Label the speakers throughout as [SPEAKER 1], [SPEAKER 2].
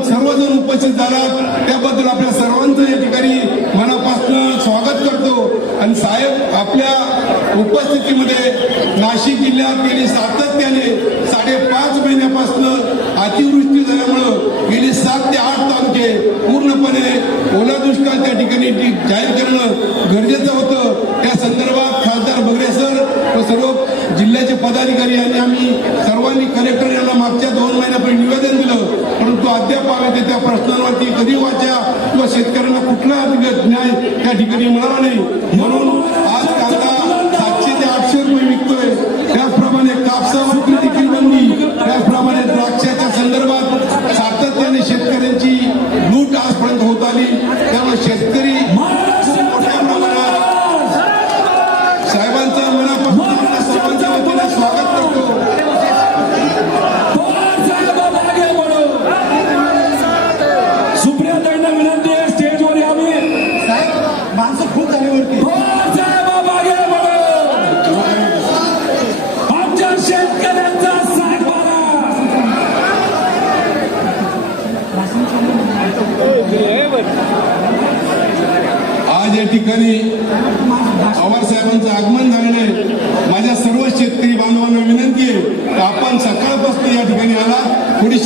[SPEAKER 1] सर्वजण उपस्थित झालात. त्याबद्दल आपल्या सर्वांचं या ठिकाणी मनापासून स्वागत करतो. आणि साहेब आपल्या उपस्थितीमध्ये नाशिक जिल्ह्यात गेली सातत्याने साडेपाच महिन्यापासून अतिवृष्टी झाल्यामुळं गेली सात ते आठ तालुके पूर्णपणे ओला दुष्काळ त्या ठिकाणी जाहीर करणं गरजेचं होतं. त्या संदर्भात खासदार बगरे सर व सर्व जिल्ह्याचे पदाधिकारी यांनी आम्ही सर्वांनी कलेक्टर यांना मागच्या दोन महिन्यापूर्वी निवेदन दिलं. पण अद्याप आम्ही त्या प्रश्नांवरती कधी वाचा? किंवा शेतकऱ्यांना कुठला न्याय त्या ठिकाणी मिळाला नाही? म्हणून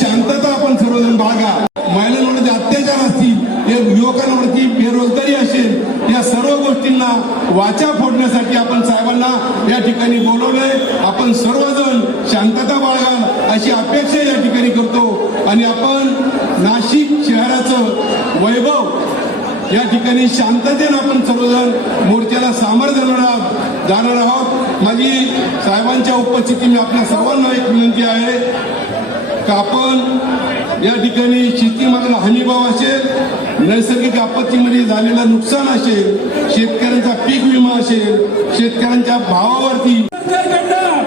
[SPEAKER 1] शांतता आपण सर्वजण बाळगा. महिलांवरती अत्याचार असतील युवकांवरती बेरोजगारी असेल या सर्व गोष्टींना वाचा फोडण्यासाठी आपण साहेबांना या ठिकाणी बोलवलंय. आपण सर्वजण शांतता बाळगाल अशी अपेक्षा या ठिकाणी करतो. आणि आपण नाशिक शहराचं वैभव या ठिकाणी शांततेनं आपण सर्वजण मोर्चाला सामोरं जाणार आहोत जाणार आहोत. माझी साहेबांच्या उपस्थिती मी आपल्या सर्वांना एक विनंती आहे. का आपण या ठिकाणी शेतीमधला हमीभाव असेल नैसर्गिक आपत्तीमध्ये झालेलं नुकसान असेल शेतकऱ्यांचा पीक विमा असेल शेतकऱ्यांच्या भावावरती
[SPEAKER 2] सरकारकडनं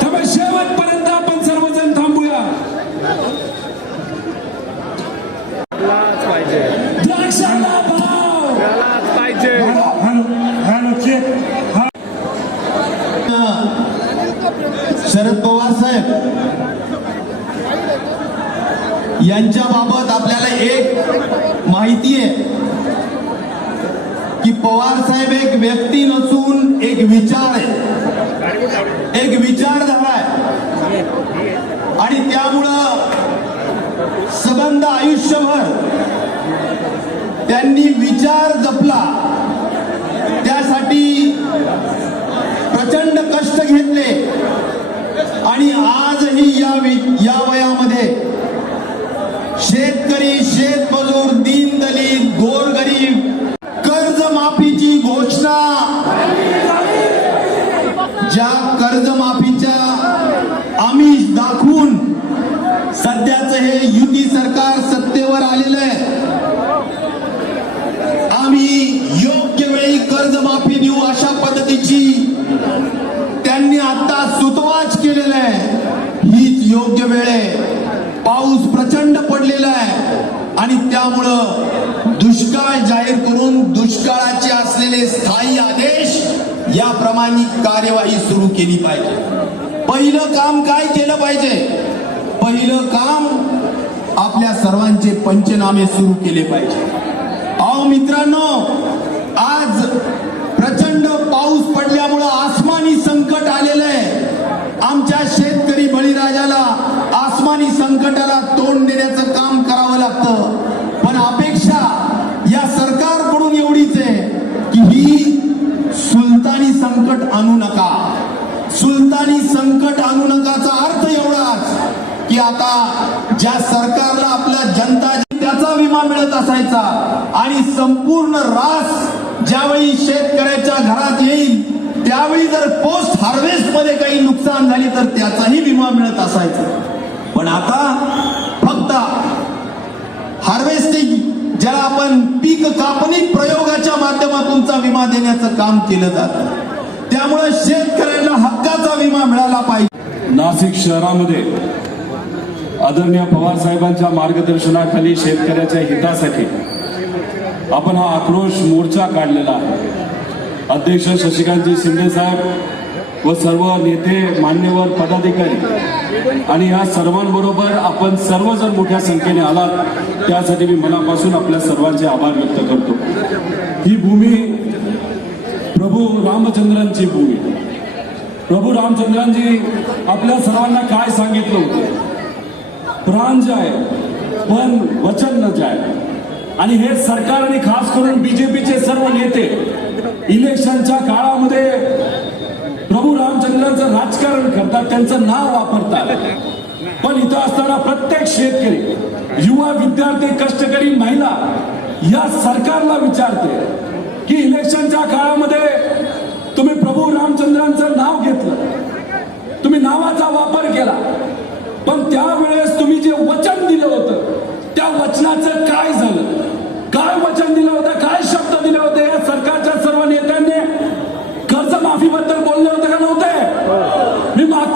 [SPEAKER 2] त्यामुळे शेवटपर्यंत आपण सर्वजण थांबूया
[SPEAKER 3] लाच पाहिजे
[SPEAKER 2] द्राक्षाला भाव
[SPEAKER 3] लाच पाहिजे
[SPEAKER 4] शरद पवार साहेब यांच्या बाबत आपल्याला एक माहिती आहे की पवार साहेब एक व्यक्ती नसून एक विचार आहे. एक विचारधारा आहे. आणि त्यामुळं सबंध आयुष्यभर त्यांनी विचार जपला. त्यासाठी प्रचंड कष्ट घेतले. आणि आजही या वि- या वयामध्ये पाऊस प्रचंड पडलेला आहे. आणि त्यामुळं दुष्काळ जाहीर करून दुष्काळाचे असलेले स्थायी आदेश याप्रमाणे कार्यवाही सुरू केली पाहिजे. पहिलं काम काय केलं पाहिजे? पहिलं काम आपल्या सर्वांचे पंचनामे सुरू केले पाहिजे. अहो मित्रांनो आज प्रचंड पाऊस पडल्यामुळं आसमानी संकट आलेलं आहे आमच्या शेतकरी बळीराजाला आसमानी संकटाला तोंड देण्याचं काम करावं लागतं. पण अपेक्षा या सरकारकडून एवढीच आहे की ही सुलतानी संकट आणू नका. सुलतानी संकट आणू नकाचा अर्थ एवढाच की आता ज्या सरकारला आपल्या जनता त्याचा विमा मिळत असायचा आणि संपूर्ण रास ज्यावेळी शेतकऱ्याच्या घरात येईल त्यावेळी जर पोस्ट हार्वेस्टमध्ये काही नुकसान झाली तर त्याचाही विमा मिळत असायचा. पण आता फक्त हार्वेस्टिंग ज्याला आपण पीक कापणी प्रयोगाच्या माध्यमातूनचा विमा देण्याचं काम केलं जातं. त्यामुळे शेतकऱ्यांना हक्काचा विमा मिळाला पाहिजे.
[SPEAKER 2] नाशिक शहरामध्ये आदरणीय पवार साहेबांच्या मार्गदर्शनाखाली शेतकऱ्याच्या हितासाठी आपण हा आक्रोश मोर्चा काढलेला आहे. अध्यक्ष शशिकांतजी शिंदे साहेब व सर्व नेते मान्यवर पदाधिकारी. आणि या सर्वांबरोबर आपण सर्वजण मोठ्या संख्येने आलात. त्यासाठी मी मनापासून आपल्या सर्वांचे आभार व्यक्त करतो. ही भूमी प्रभू रामचंद्रांची भूमी. प्रभू रामचंद्रांजी आपल्या सर्वांना काय सांगितलं होतं? प्राण जाय पण वचन न जाय. आणि हे सरकार आणि खास करून बीजेपीचे सर्व नेते इलेक्शनच्या काळामध्ये प्रभू रामचंद्रांचं राजकारण करतात त्यांचं नाव वापरतात. पण इथं असताना प्रत्येक शेतकरी युवा विद्यार्थी कष्टकरी महिला या सरकारला विचारते की इलेक्शनच्या काळामध्ये तुम्ही प्रभू रामचंद्रांचं नाव घेतलं. तुम्ही नावाचा वापर केला. पण त्यावेळेस तुम्ही जे वचन दिलं होतं त्या वचनाचं काय झालं?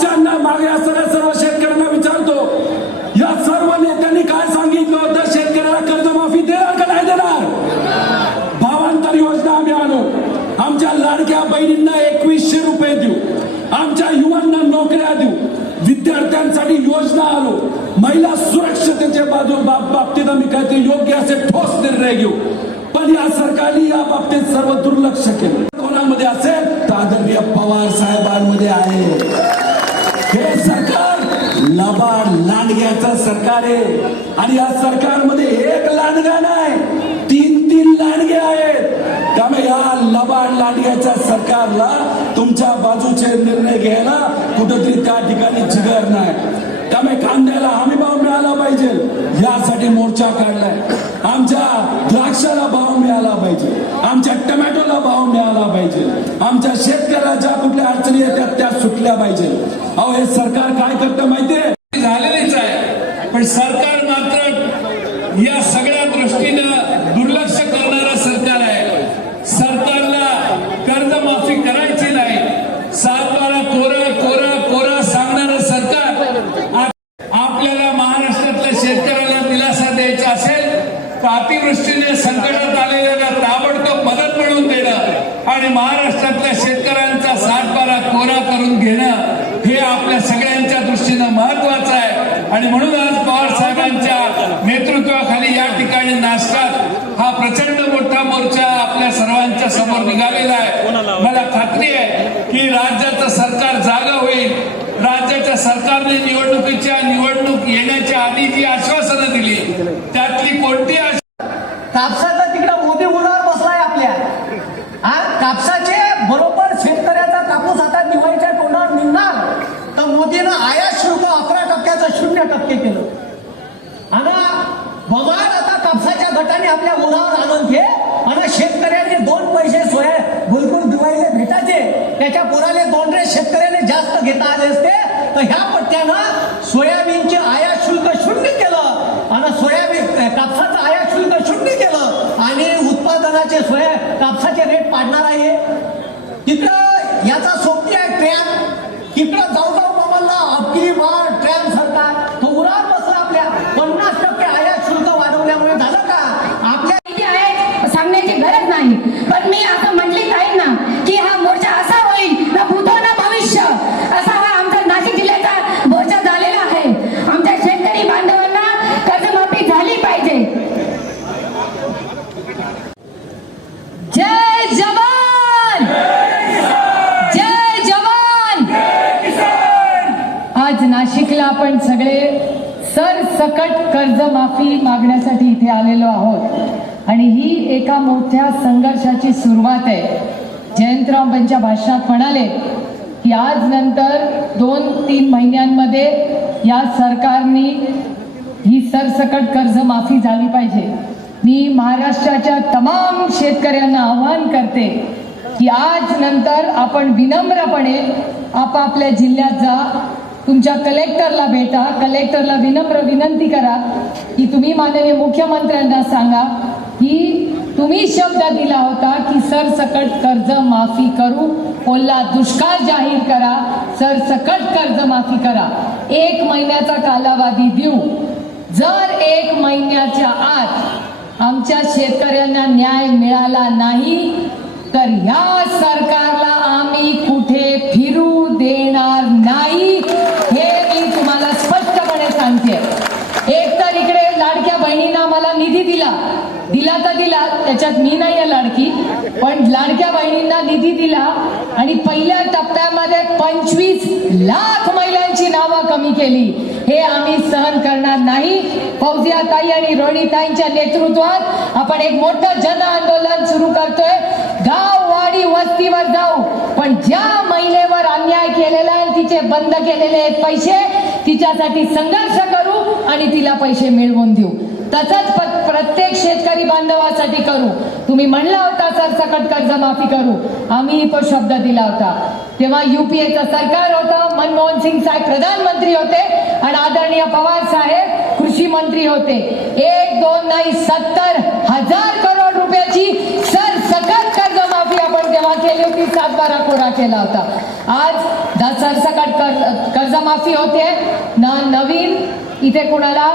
[SPEAKER 2] नव्हते मागे असणाऱ्या सर्व शेतकऱ्यांना विचारतो या सर्व नेत्यांनी काय सांगितलं होतं? शेतकऱ्याला कर्जमाफी देणार का नाही देणार? भावांतर योजना आम्ही आणू. आमच्या लाडक्या बहिणींना एकवीसशे रुपये देऊ. आमच्या युवांना नोकऱ्या देऊ. विद्यार्थ्यांसाठी योजना आलो महिला सुरक्षतेच्या बाजू बाब- बाबतीत आम्ही काहीतरी योग्य असे ठोस निर्णय घेऊ. पण या सरकारने या बाबतीत सर्व दुर्लक्ष केलं. कोणामध्ये असेल? तर आदरणीय पवार साहेबांमध्ये आहे. लबाड लांडग्याचं सरकार आहे. आणि या सरकारमध्ये एक लांडगा नाही तीन तीन लांडगे आहेत. त्यामुळे या लबाड लांडग्याच्या सरकारला तुमच्या बाजूचे निर्णय घ्यायला कुठंतरी त्या ठिकाणी जिगर नाही. त्यामुळे कांद्याला हमी भाव मिळाला पाहिजे. यासाठी मोर्चा काढलाय. आमच्या द्राक्षाला भाव मिळाला पाहिजे. आमच्या टोमॅटोला भाव मिळाला पाहिजे. आमच्या शेतकऱ्याला ज्या कुठल्या अडचणी येतात त्या सुटल्या पाहिजे. अहो हे सरकार काय करतं माहितीये?
[SPEAKER 5] पण सरकार मात्र या सगळ्या दृष्टीनं दुर्लक्ष करणारं सरकार आहे. सरकारला कर्जमाफी करायची नाही. सात बारा कोरा कोरा कोरा सांगणारं सरकार आपल्याला महाराष्ट्रातल्या शेतकऱ्याला दिलासा द्यायचा असेल तर अतिवृष्टीने संकटात आलेल्याला ताबडतोब मदत मिळवून देणं आणि महाराष्ट्रातल्या शेतकऱ्यांचा सातबारा कोरा करून घेणं हे आपल्या सगळ्यांच्या दृष्टीनं महत्वाचं आहे. आणि म्हणून आज पवार साहेबांच्या नेतृत्वाखाली या ठिकाणी नाशकात हा प्रचंड मोठा मोर्चा आपल्या समोर निघालेला आहे. मला खात्री आहे की राज्याचं सरकार जागा होईल. राज्याच्या सरकारने निवडणुकीच्या निवडणूक येण्याच्या आधी जी आश्वासनं दिली त्यातली कोणती
[SPEAKER 6] कापसाचा तिकडं मोदी उन्हावर बसलाय आपल्या. हा? कापसाचे बरोबर शेतकऱ्याचा कापूस आता दिवाळीच्या तोंडावर निघणार. तर मोदीनं आयात शुल्क अकरा टक्क्याचं शून्य टक्के केलं. आणि बमार आता कापसाच्या गटाने आपल्या उन्हावर आणून घे आणि शेतकऱ्यांनी दोन पैसे सोया बिलकुल दिवाळीला भेटायचे त्याच्या पोराले दोन शेतकऱ्याने जास्त घेता आले असते. तर ह्या पट्ट्यानं सोयाबीनचे आयात शुल्क शून्य केलं आणि सोयाबीन कापसाचं आयात शुल्क शून्य केलं आणि उत्पादनाचे सोया कापसाचे रेट पाडणार आहे. तिकडं याचा सोपी आहे ट्रॅम तिकडं जाऊ जाऊ मामांना अबकी बार ट्रॅम सरकार. तो उरावर बसला आपल्या. पन्नास टक्के आयात शुल्क वाढवल्यामुळे झालं का? आपल्या
[SPEAKER 7] आहे. सांगण्याची गरज नाही. पण मी आता म्हटली आहे ना की हा मोर्चा असा होईल ना भूतो ना भविष्य असा हा आमचा नाशिक जिल्ह्याचा मोर्चा झालेला आहे आमच्या शेतकरी बांधवांना कर्जमाफी झाली पाहिजे जय जवान जय जवान आज नाशिकला आपण सगळे सरसकट कर्जमाफी मागण्यासाठी इथे आलेलो आहोत. आणि ही एका मोठ्या संघर्षाची सुरुवात आहे. जयंतराव त्यांच्या भाषणात म्हणाले की आज नंतर दोन तीन महिन्यांमध्ये या सरकारने ही सरसकट कर्जमाफी झाली पाहिजे. मी महाराष्ट्राच्या तमाम शेतकऱ्यांना आवाहन करते की आज नंतर आपण विनम्रपणे आपापल्या जिल्ह्यात जा तुमच्या कलेक्टरला भेटा कलेक्टरला विनम्र विनंती करा की तुम्ही माननीय मुख्यमंत्र्यांना सांगा की तुम्ही शब्द दिला होता की सरसकट कर्ज माफी करू ओला दुष्काळ जाहीर करा सरसकट कर्ज माफी करा. एक महिन्याचा कालावधी देऊ. जर एक महिन्याच्या आत आमच्या शेतकऱ्यांना न्याय मिळाला नाही तर ह्या त्याच्यात मी नाही आहे लाडकी पण लाडक्या बहिणींना निधी दिला आणि पहिल्या टप्प्यामध्ये पंचवीस लाख महिलांची नावं कमी केली. हे आम्ही सहन करणार नाही. फौजिया ताई आणि रोहिणीताईंच्या नेतृत्वात आपण एक मोठं जन आंदोलन सुरू करतोय. गाव वाडी वस्तीवर जाऊ. पण ज्या महिलेवर अन्याय केलेला आहे तिचे बंद केलेले आहेत पैसे तिच्यासाठी संघर्ष करू आणि तिला पैसे मिळवून देऊ. तसंच प्रत्येक शेतकरी बांधवासाठी करू. तुम्ही म्हणला होता सरसकट कर्जमाफी कर्ज माफी करू. आम्ही तो शब्द दिला होता. तेव्हा युपीएचं सरकार होतं मनमोहन सिंग साहेब प्रधानमंत्री होते आणि आदरणीय पवार साहेब कृषी मंत्री होते. एक दोन नाही सत्तर हजार करोड रुपयाची सरसकट कर्जमाफी कर्ज माफी आपण तेव्हा केली होती सातबारा कोरा केला होता. आज सरसकट कर्ज कर्जमाफी होते. ना नवीन इथे कोणाला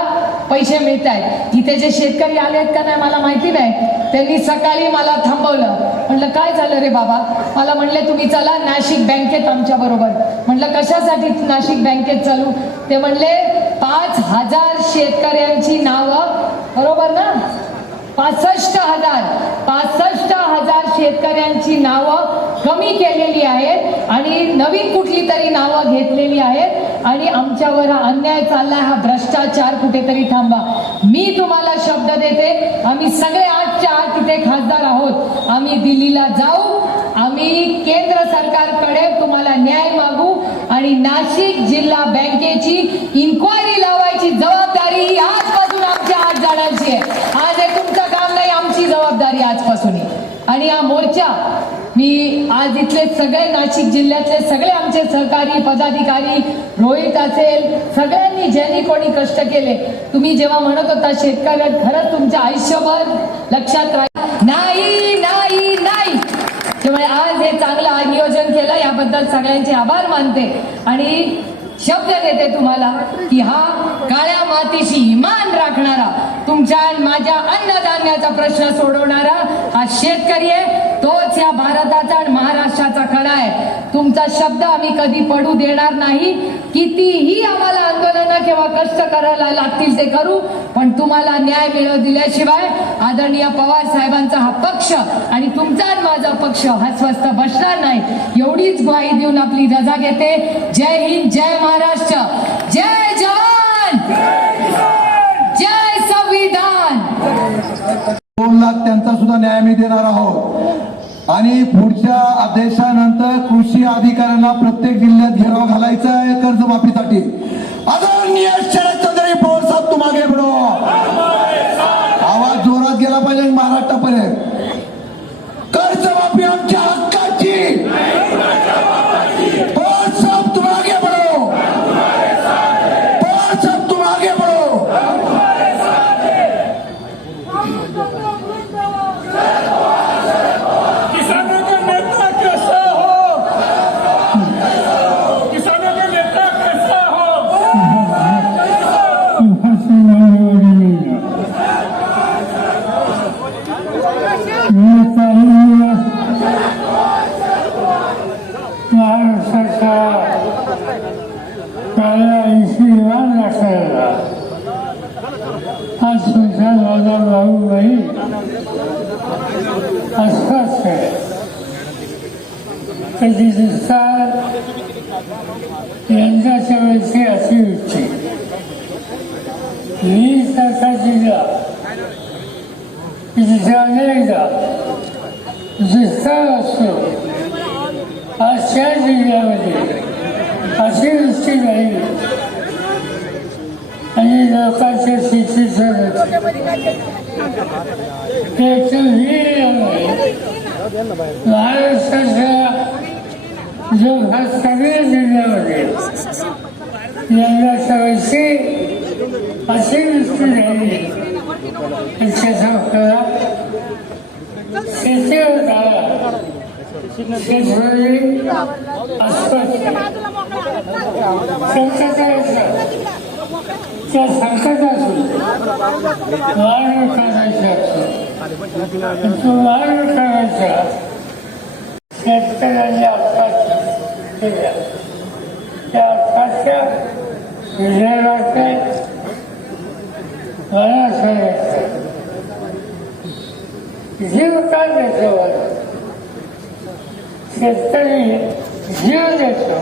[SPEAKER 7] पैसे मिळत आहेत इथे जे शेतकरी आले आहेत का नाही मला माहिती नाही. त्यांनी सकाळी मला थांबवलं. म्हटलं काय झालं रे बाबा? मला म्हणले तुम्ही चला नाशिक बँकेत आमच्या बरोबर. म्हटलं कशासाठी नाशिक बँकेत चालू? ते म्हणले पाच हजार शेतकऱ्यांची नावं. बरोबर ना? पासष्ट हजार. पासष्ट हजार शेतकऱ्यांची नावं कमी केलेली आहेत आणि नवीन कुठली तरी नावं घेतलेली आहेत. आणि आमच्यावर हा अन्याय चाललाय हा भ्रष्टाचार कुठेतरी थांबा. मी तुम्हाला शब्द देते आम्ही सगळे आजच्या आज तिथे खासदार आहोत. आम्ही दिल्लीला जाऊ आम्ही केंद्र सरकारकडे तुम्हाला न्याय मागू आणि नाशिक जिल्हा बँकेची इन्क्वायरी लावायची जबाबदारी ही आजपासून आमच्या आठ जाण्याची आहे. आज हे तुमचं काम नाही आमची जबाबदारी आजपासून आहे आणि हा मोर्चा मी आज इथले सगळे नाशिक जिल्ह्यातले सगळे आमचे सहकारी पदाधिकारी रोहित असेल सगळ्यांनी ज्यांनी कोणी कष्ट केले तुम्ही जेव्हा म्हणत होता शेतकऱ्यात खरंच तुमच्या आयुष्यभर लक्षात राहील. नाही नाही नाही. त्यामुळे आज हे चांगलं नियोजन केलं याबद्दल सगळ्यांचे आभार मानते. आणि शब्द देते तुम्हाला की हा काळ्या मातीशी इमान राखणारा तुमच्या आणि माझ्या अन्नधान्याचा प्रश्न सोडवणारा हा शेतकरी आहे तोच या भारताचा आणि महाराष्ट्राचा खरा आहे तुमचा शब्द आम्ही कधी पडू देणार नाही. कितीही आम्हाला आंदोलनं किंवा कष्ट करायला लागतील ते करू पण तुम्हाला न्याय मिळव दिल्याशिवाय आदरणीय पवार साहेबांचा हा पक्ष आणि तुमचा आणि माझा पक्ष हा स्वस्थ बसणार नाही. एवढीच ग्वाही देऊन आपली रजा घेते. जय हिंद जय महाराष्ट्र. जय जवान. जय संविधान.
[SPEAKER 4] दोन लाख त्यांचा सुद्धा न्याय मी देणार आहोत. आणि पुढच्या आदेशानंतर कृषी अधिकाऱ्यांना प्रत्येक जिल्ह्यात घेराव घालायचा आहे कर्जमाफीसाठी. आदरणीय शरदचंद्र पवार साहेब तू मागे बढो आवाज जोरात गेला पाहिजे महाराष्ट्रापर्यंत.
[SPEAKER 8] भाऊ बहीण अस्वस्थ आहे कधी दिसतात यंदाच्या वेळची अशी होती वीस तासाची जा तिथे अनेकदा दिसतात असतो आज त्या जिल्ह्यामध्ये अशी वृष्टी राहील आणि लोकांच्या जो महाराष्ट्राच्या सगळ्या जिल्ह्यामध्ये यंदाच्या वर्षी अशी वृष्टी राहिली शेतीवर झाला शेतकरी त्या संकट असू वाढ काढायचा असतो तो वाढ करायचा शेतकऱ्यांनी अपघात केल्या त्या अपघातच्या विजयाला मला असं जीव का देतो शेतकरी जीव देतो.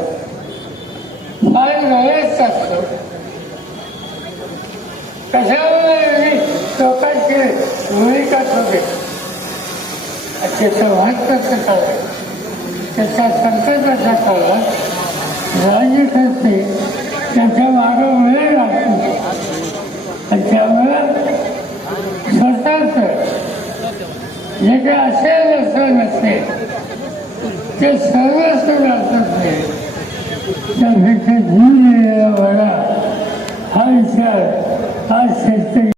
[SPEAKER 8] फार वेळेस असतो. कशामुळे लोकांची भूमिका होते त्याचं वाद कसं करायचं त्याचा संकट कसा संकल्पाचा काळात राज्यकर्ते त्याच्या मागं वेळ लागतो आणि त्यामुळं स्वतःच जे काही असेल असं नसेल ते सर्वस्व सुद्धा ते त्यापेक्षा जीव दिलेला बरा हा विचार आज शेतकरी